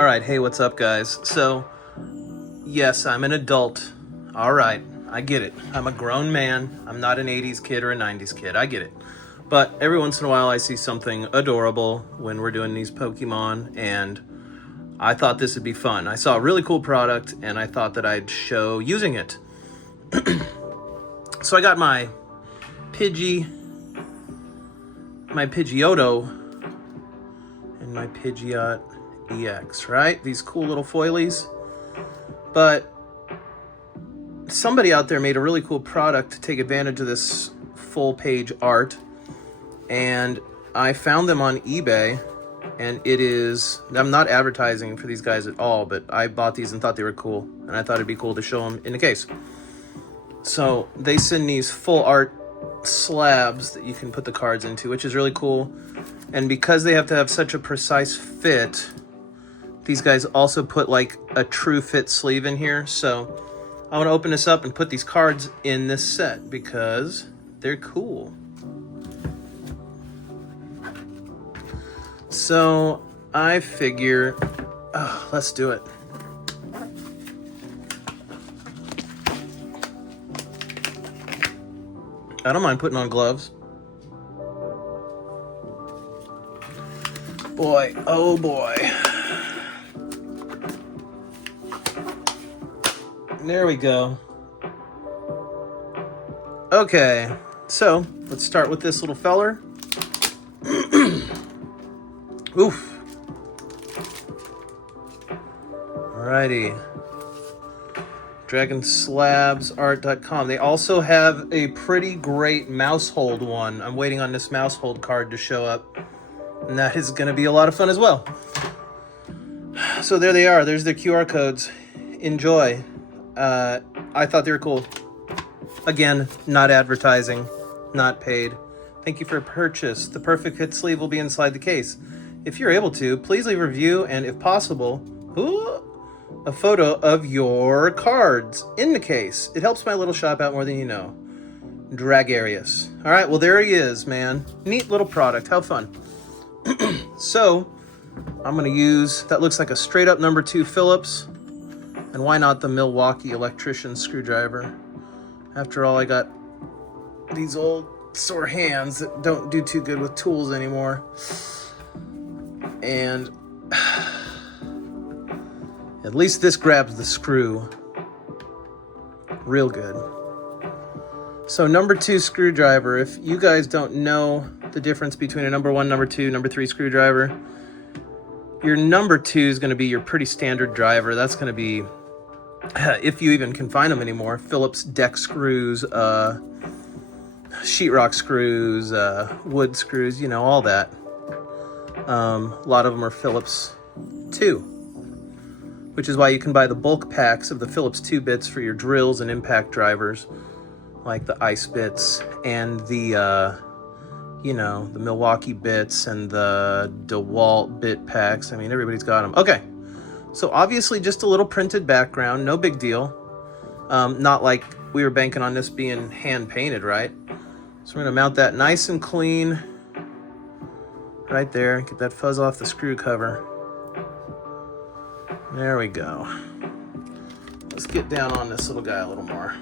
Alright, hey, what's up, guys? So, yes, I'm an adult. Alright, I get it. I'm a grown man. I'm not an 80s kid or a 90s kid. I get it. But every once in a while, I see something adorable when we're doing these Pokemon, and I thought this would be fun. I saw a really cool product, and I thought that I'd show using it. So I got my Pidgey, my Pidgeotto, and my Pidgeot EX, right? These cool little foilies. But somebody out there made a really cool product to take advantage of this full page art, and I found them on eBay, and it is, I'm not advertising for these guys at all, but I bought these and thought they were cool, and I thought it'd be cool to show them in the case. So they send these full art slabs that you can put the cards into, which is really cool. And because they have to have such a precise fit, these guys also put like a true fit sleeve in here. So I want to open this up and put these cards in this set because they're cool. So I figure, let's do it. I don't mind putting on gloves. Boy, oh boy. There we go. Okay, so let's start with this little feller. Oof. Alrighty. Slabsart.com. They also have a pretty great mouse hold one. I'm waiting on this mouse hold card to show up, and that is going to be a lot of fun as well. So there they are. There's their QR codes. Enjoy. I thought they were cool. Again, not advertising, not paid. Thank you for your purchase. The perfect fit sleeve will be inside the case. If you're able to, please leave a review and, if possible, a photo of your cards in the case. It helps my little shop out more than you know. Dragarius. All right, well, there he is, man. Neat little product. How fun. So I'm going to use, that looks like a straight up number 2 Phillips. And why not the Milwaukee electrician screwdriver? After all, I got these old sore hands that don't do too good with tools anymore. And at least this grabs the screw real good. So number 2 screwdriver, if you guys don't know the difference between a number 1, number 2, number 3 screwdriver, your number 2 is going to be your pretty standard driver. That's going to be, if you even can find them anymore, Phillips deck screws, sheetrock screws, wood screws, you know, all that. A lot of them are Phillips 2, which is why you can buy the bulk packs of the Phillips 2 bits for your drills and impact drivers, like the ice bits and the, the Milwaukee bits and the DeWalt bit packs. I mean, everybody's got them. Okay, so obviously just a little printed background, no big deal. Not like we were banking on this being hand painted, right? So we're gonna mount that nice and clean right there. Get that fuzz off the screw cover. There we go. Let's get down on this little guy a little more.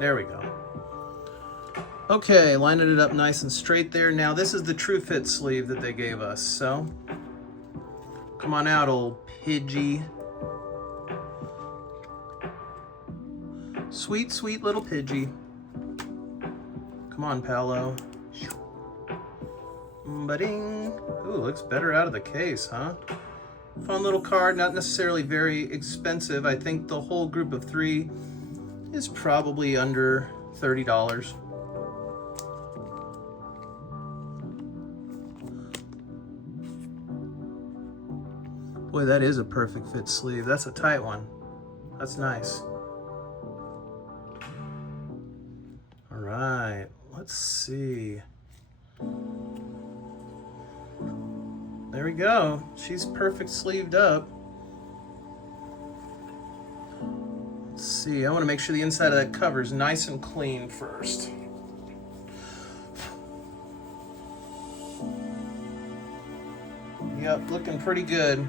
There we go. Okay, lining it up nice and straight there. Now this is the true fit sleeve that they gave us, so come on out, old Pidgey. Sweet, sweet little Pidgey. Come on, Paolo. Ba-ding. Ooh, looks better out of the case, huh? Fun little card, not necessarily very expensive. I think the whole group of 3 is probably under $30. Boy, that is a perfect fit sleeve. That's a tight one. That's nice. All right, let's see. There we go. She's perfect sleeved up. Let's see, I want to make sure the inside of that cover is nice and clean first. Yep, looking pretty good.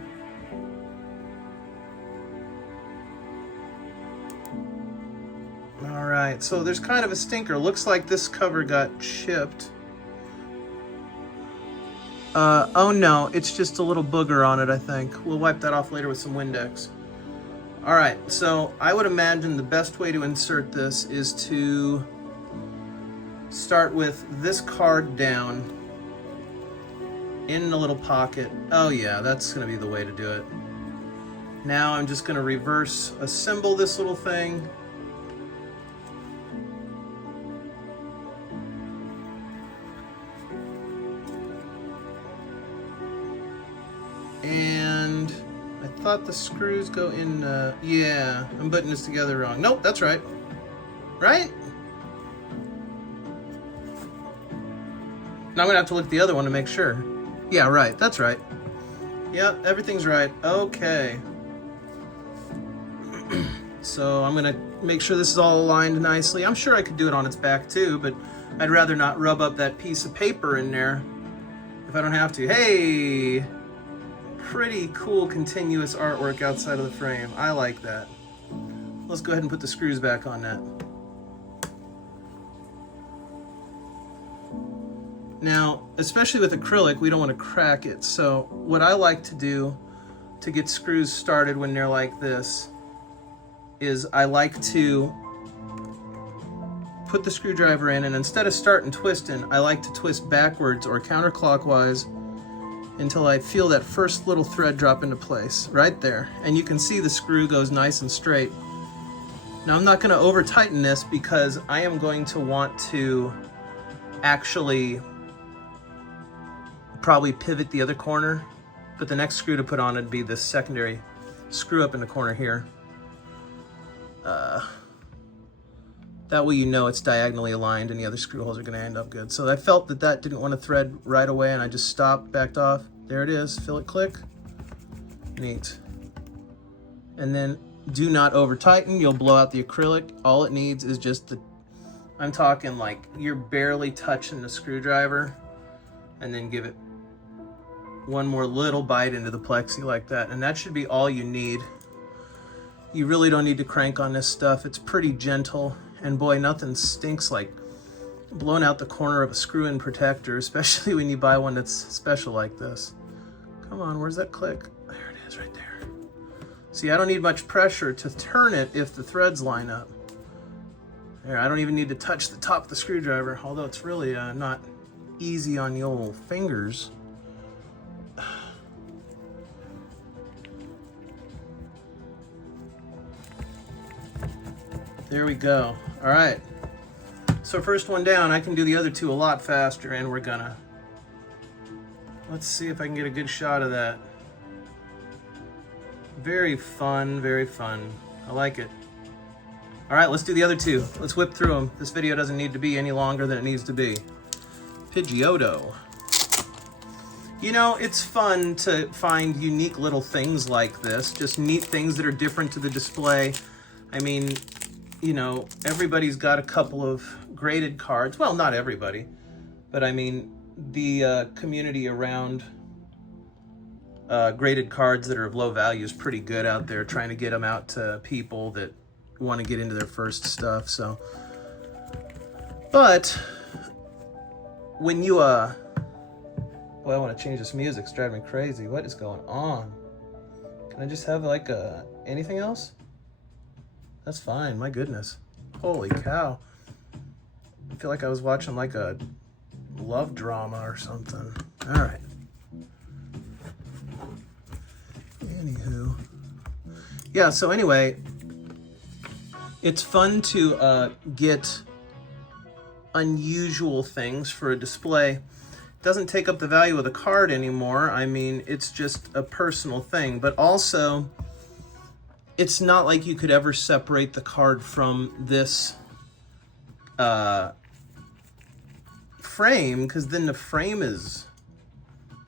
All right, so there's kind of a stinker. Looks like this cover got chipped. Oh no, it's just a little booger on it, I think. We'll wipe that off later with some Windex. All right, so I would imagine the best way to insert this is to start with this card down in the little pocket. Oh yeah, that's gonna be the way to do it. Now I'm just gonna reverse assemble this little thing. And I thought the screws go in, yeah, I'm putting this together wrong. Nope, that's right. Right? Now I'm gonna have to look at the other one to make sure. Yeah, right, that's right. Yep, everything's right. Okay. So I'm gonna make sure this is all aligned nicely. I'm sure I could do it on its back too, but I'd rather not rub up that piece of paper in there if I don't have to. Hey! Pretty cool continuous artwork outside of the frame. I like that. Let's go ahead and put the screws back on that. Now, especially with acrylic, we don't want to crack it. So what I like to do to get screws started when they're like this is I like to put the screwdriver in, and instead of starting twisting, I like to twist backwards or counterclockwise until I feel that first little thread drop into place, right there. And you can see the screw goes nice and straight. Now I'm not going to over tighten this because I am going to want to actually probably pivot the other corner, but the next screw to put on would be this secondary screw up in the corner here. That way you know it's diagonally aligned and the other screw holes are going to end up good. So I felt that that didn't want to thread right away, and I just stopped, backed off. There it is, fillet click. Neat. And then do not over tighten, you'll blow out the acrylic. All it needs is just the, I'm talking like you're barely touching the screwdriver, and then give it one more little bite into the plexi like that. And that should be all you need. You really don't need to crank on this stuff. It's pretty gentle. And boy, nothing stinks like blowing out the corner of a screw-in protector, especially when you buy one that's special like this. Come on, where's that click? There it is, right there. See, I don't need much pressure to turn it if the threads line up. There, I don't even need to touch the top of the screwdriver, although it's really not easy on the old fingers. There we go. All right. So first one down, I can do the other two a lot faster, and we're gonna. Let's see if I can get a good shot of that. Very fun, very fun. I like it. All right, let's do the other two. Let's whip through them. This video doesn't need to be any longer than it needs to be. Pidgeotto. You know, it's fun to find unique little things like this, just neat things that are different to the display. I mean, you know, everybody's got a couple of graded cards. Well, not everybody, but I mean, the community around graded cards that are of low value is pretty good out there, trying to get them out to people that want to get into their first stuff. So, but when you, boy, I want to change this music. It's driving me crazy. What is going on? Can I just have like anything else? That's fine, my goodness. Holy cow. I feel like I was watching like a love drama or something. All right. Anywho. Yeah, so anyway, it's fun to get unusual things for a display. It doesn't take up the value of the card anymore. I mean, it's just a personal thing, but also it's not like you could ever separate the card from this frame, because then the frame is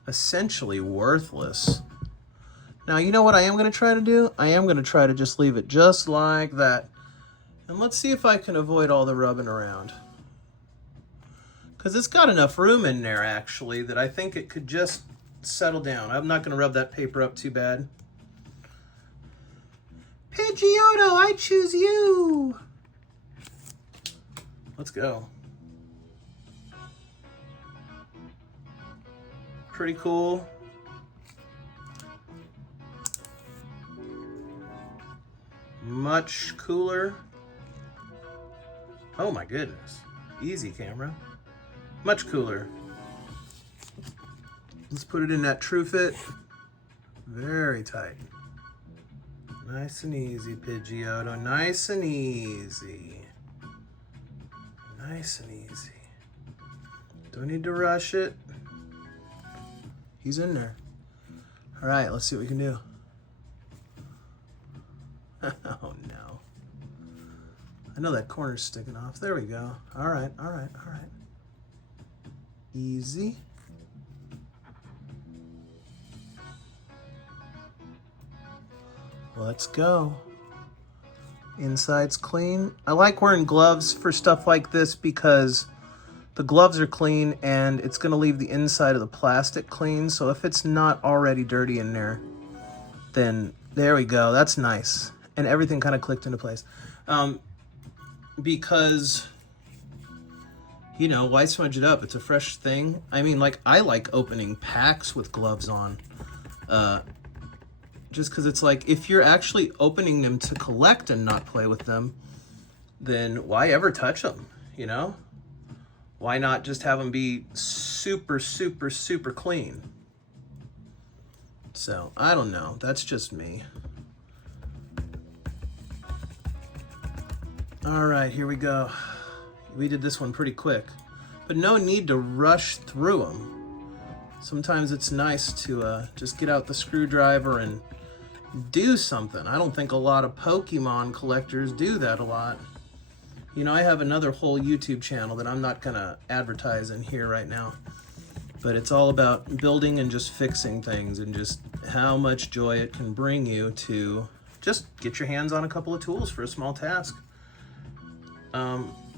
essentially worthless. Now, you know what I am going to try to do? I am going to try to just leave it just like that. And let's see if I can avoid all the rubbing around. Because it's got enough room in there, actually, that I think it could just settle down. I'm not going to rub that paper up too bad. Pidgeotto, I choose you. Let's go. Pretty cool. Much cooler. Oh my goodness. Easy, camera. Much cooler. Let's put it in that true fit. Very tight. Nice and easy, Pidgeotto. Nice and easy. Nice and easy. Don't need to rush it. He's in there. All right, let's see what we can do. Oh no. I know that corner's sticking off. There we go. All right, all right, all right. Easy. Let's go. Inside's clean. I like wearing gloves for stuff like this because the gloves are clean and it's going to leave the inside of the plastic clean. So if it's not already dirty in there, then there we go. That's nice. And everything kind of clicked into place. Because, you know, why smudge it up? It's a fresh thing. I mean, like, I like opening packs with gloves on. Just because it's like, if you're actually opening them to collect and not play with them, then why ever touch them, you know? Why not just have them be super, super, super clean? So, I don't know. That's just me. All right, here we go. We did this one pretty quick, but no need to rush through them. Sometimes it's nice to just get out the screwdriver and do something. I don't think a lot of Pokemon collectors do that a lot. You know, I have another whole YouTube channel that I'm not gonna advertise in here right now, but it's all about building and just fixing things and just how much joy it can bring you to just get your hands on a couple of tools for a small task.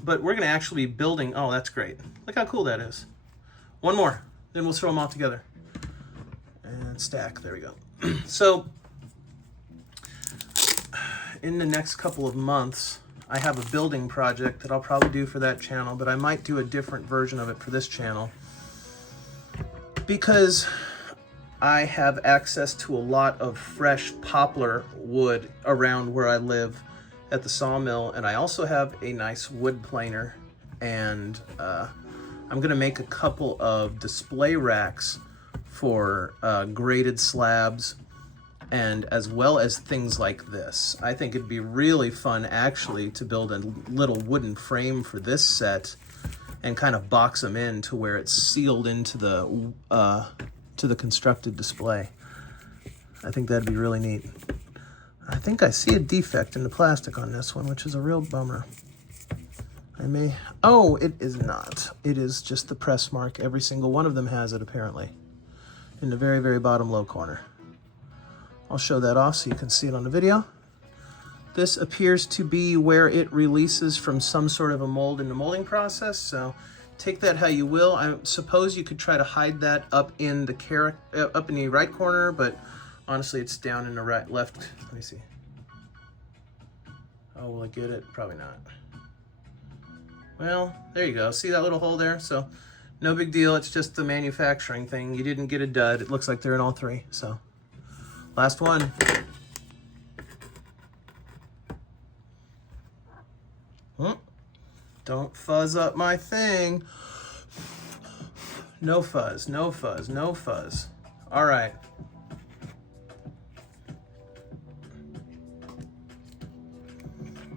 But we're gonna actually be building, oh, that's great. Look how cool that is. One more, then we'll throw them all together. And stack, there we go. So, in the next couple of months, I have a building project that I'll probably do for that channel, but I might do a different version of it for this channel. Because I have access to a lot of fresh poplar wood around where I live at the sawmill, and I also have a nice wood planer, and I'm gonna make a couple of display racks for graded slabs, and as well as things like this. I think it'd be really fun actually to build a little wooden frame for this set and kind of box them in to where it's sealed into the constructed display. I think that'd be really neat. I think I see a defect in the plastic on this one, which is a real bummer. Oh, it is not. It is just the press mark. Every single one of them has it, apparently, in the very, very bottom low corner. I'll show that off so you can see it on the video. This appears to be where it releases from some sort of a mold in the molding process, so take that how you will. I suppose you could try to hide that up in the right corner, but honestly, it's down in the left. Let me see. Oh, will it get it? Probably not. Well, there you go. See that little hole there? So, no big deal. It's just the manufacturing thing. You didn't get a dud. It looks like they're in all three. So, last one. Don't fuzz up my thing. No fuzz, no fuzz, no fuzz. All right.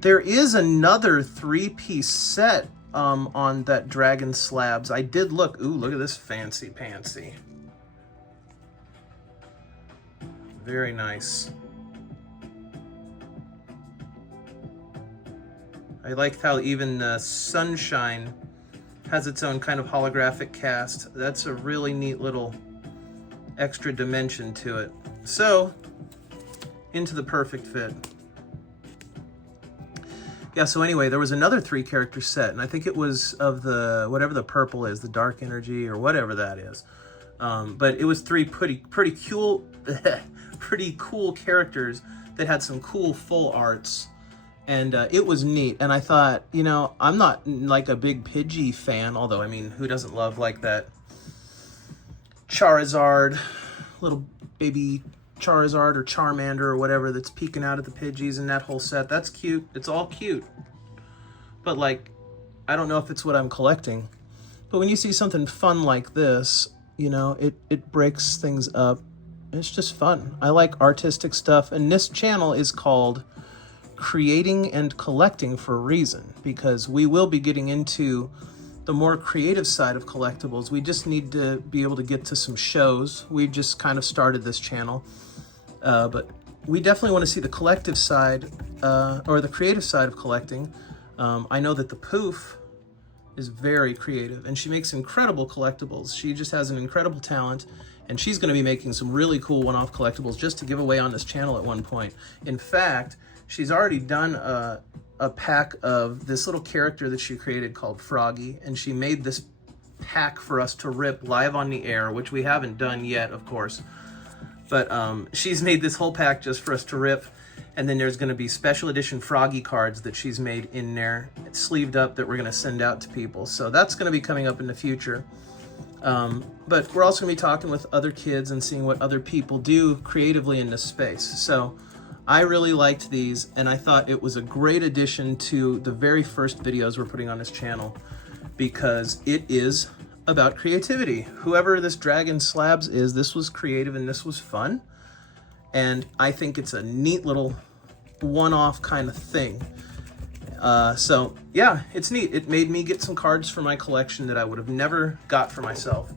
There is another 3-piece set on that Dragon Slabs. I did look. Ooh, look at this fancy pantsy. Very nice. I liked how even the Sunshine has its own kind of holographic cast. That's a really neat little extra dimension to it. So, into the perfect fit. Yeah, so anyway, there was another 3-character set, and I think it was of the, whatever the purple is, the dark energy or whatever that is. But it was three pretty cool, pretty cool characters that had some cool full arts, and it was neat. And I thought, you know, I'm not like a big Pidgey fan, although I mean, who doesn't love like that Charizard, little baby Charizard or Charmander or whatever that's peeking out at the Pidgeys and that whole set. That's cute. It's all cute. But like, I don't know if it's what I'm collecting. But when you see something fun like this, you know, it breaks things up. It's just fun. I like artistic stuff. And this channel is called Creating and Collecting for a reason, because we will be getting into the more creative side of collectibles. We just need to be able to get to some shows. We just kind of started this channel. But we definitely want to see the collective side, or the creative side of collecting. I know that the Poof is very creative, and she makes incredible collectibles. She just has an incredible talent, and she's going to be making some really cool one-off collectibles just to give away on this channel at one point. In fact, she's already done a pack of this little character that she created called Froggy, and she made this pack for us to rip live on the air, which we haven't done yet, of course. But she's made this whole pack just for us to rip. And then there's going to be special edition Froggy cards that she's made in there. It's sleeved up that we're going to send out to people. So that's going to be coming up in the future. But we're also going to be talking with other kids and seeing what other people do creatively in this space. So I really liked these, and I thought it was a great addition to the very first videos we're putting on this channel, because it is about creativity. Whoever this Dragon Slabs is, this was creative and this was fun. And I think it's a neat little one-off kind of thing. So yeah, it's neat. It made me get some cards for my collection that I would have never got for myself.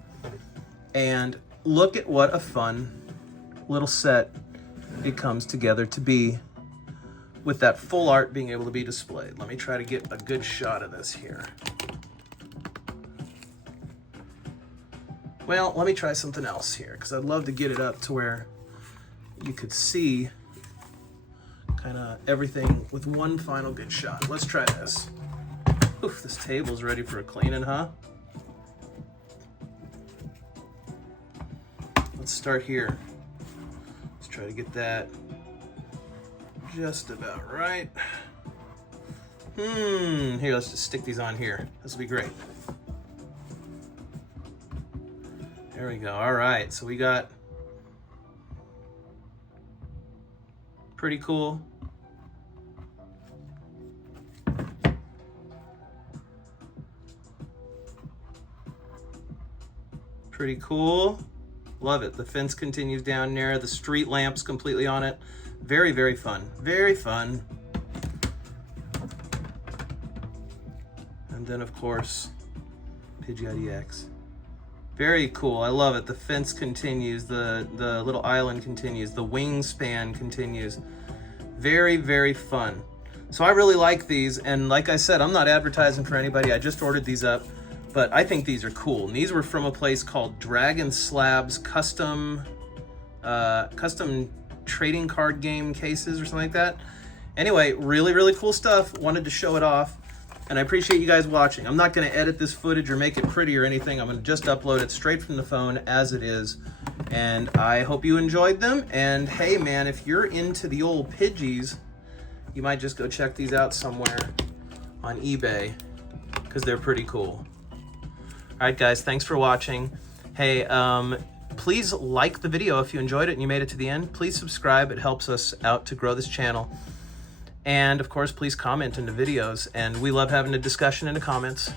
And look at what a fun little set it comes together to be, with that full art being able to be displayed. Let me try to get a good shot of this here. Well, let me try something else here, because I'd love to get it up to where you could see kind of everything with one final good shot. Let's try this. Oof, this table's ready for a cleaning, huh? Let's start here. Let's try to get that just about right. Here, let's just stick these on here. This will be great. There we go. All right, so we got pretty cool. Pretty cool. Love it. The fence continues down there. The street lamps completely on it. Very, very fun. Very fun. And then, of course, Pidgeot EX. Very cool. I love it. The fence continues. The little island continues. The wingspan continues. Very, very fun. So I really like these. And like I said, I'm not advertising for anybody. I just ordered these up. But I think these are cool. And these were from a place called Dragon Slabs custom trading card game cases or something like that. Anyway, really, really cool stuff. Wanted to show it off. And I appreciate you guys watching. I'm not going to edit this footage or make it pretty or anything. I'm going to just upload it straight from the phone as it is. And I hope you enjoyed them. And hey, man, if you're into the old Pidgeys, you might just go check these out somewhere on eBay, because they're pretty cool. All right, guys, thanks for watching. Hey, please like the video if you enjoyed it and you made it to the end. Please subscribe. It helps us out to grow this channel. And of course, please comment in the videos. And we love having a discussion in the comments.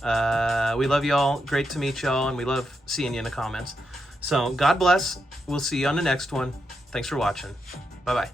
We love y'all. Great to meet y'all. And we love seeing you in the comments. So God bless. We'll see you on the next one. Thanks for watching. Bye-bye.